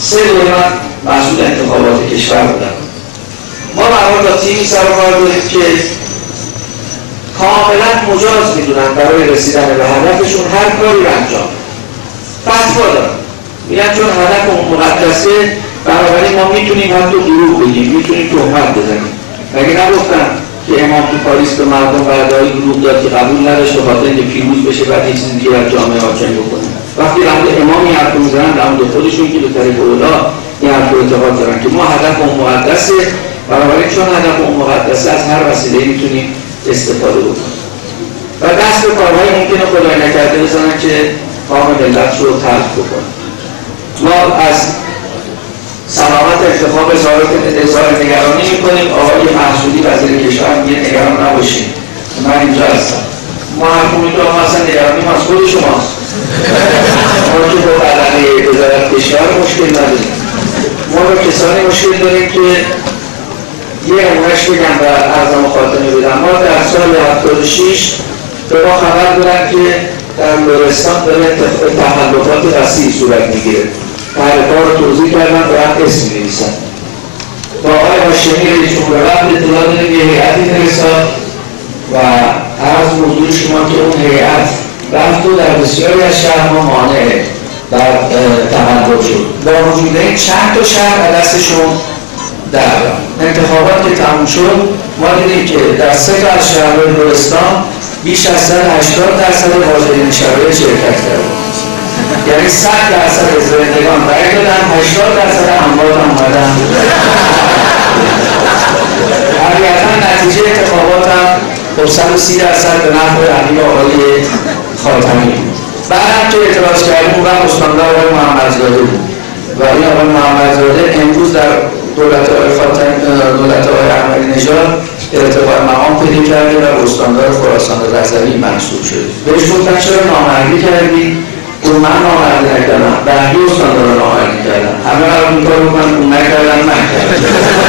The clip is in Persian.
3 دوره من مسئول انتخابات کشور بودم. ما برای با تیمی سر و کار داریم که کاملا مجاز میدونن برای رسیدن به هدفشون هر کاری رو انجام فتوا دارن، میگن چون هدف اون مقدسه بنابراین ما میتونیم حتی دروغ بگیم، میتونیم تهمت بزنیم. مگه نگفتن که امام تو پاریس به مردم وعده‌های دروغ داد که قبول نداشت به خاطر اینکه پیروز بشه بعد یه چیزی دیگه در جامعه حاکم بکنه. وقتی در مورد امام این حرف میزنن در مورد خودشون که به طریق اولا این حرف رو اعتقاد دارن که ما هدف اون مقدسه، بنابراین چون هدف اون مقدسه از هر وسیله‌ای میتونیم استفاده بکنیم و دست به کارهای ممکنه خدای نکرده بزنن که کام ملت رو تلخ بکنن. ما از سلامت انتخاب اظهار نگرانی میکنیم. آقای محسودی وزیر کشور میگه نگران نباشید، من اینجا هستم. ما حرف میتونم اصلا نگرانی ما از خود شماست. ما که با بدنه وزارت کشور مشکل نداریم، ما با کسانی مشکل داریم که یه امونش بگم و ارزم خاتمه بدم. ما در سال 76 به ما خبر دارن که در لرستان داره تخلفات وسیع صورت میگیره. تعریف‌ها رو توضیح کردن و هم اسم می‌نویسن. با آقای هاشمی رئیس جمهور قبل اطلاع داریم یه هیئتی فرستاد و عرض موضوع شما که اون هیئت رفت و در بسیاری از شهرها مانع در تقلب شد. با وجود این چند تا شهر از دستشون در انتخابات که تموم شد ما دیدیم که در 3 تا از شهرهای لرستان بیش از 180% حاضرین شرایط شرکت کردند. یعنی 100% از زندگان رای دادن، 80% اموات هم اومدن. حقیقتا نتیجه انتخابات هم خب 130% به نفع علی آقای خاتمی بود. بعد هم که اعتراض کردیم و استاندار آقای محمدزاده بود و این آقای محمدزاده امروز در دولت آقای احمدی نژاد ارتقاء مقام پیدا کرده و استاندار خراسان رضوی منصوب شده. بهش گفتن چرا نامردی کردی؟ اون من نامردی نکردم، بقیه استاندار نامردی کردم. همه قرار این کار بکنن، اون نکردن، من کردم.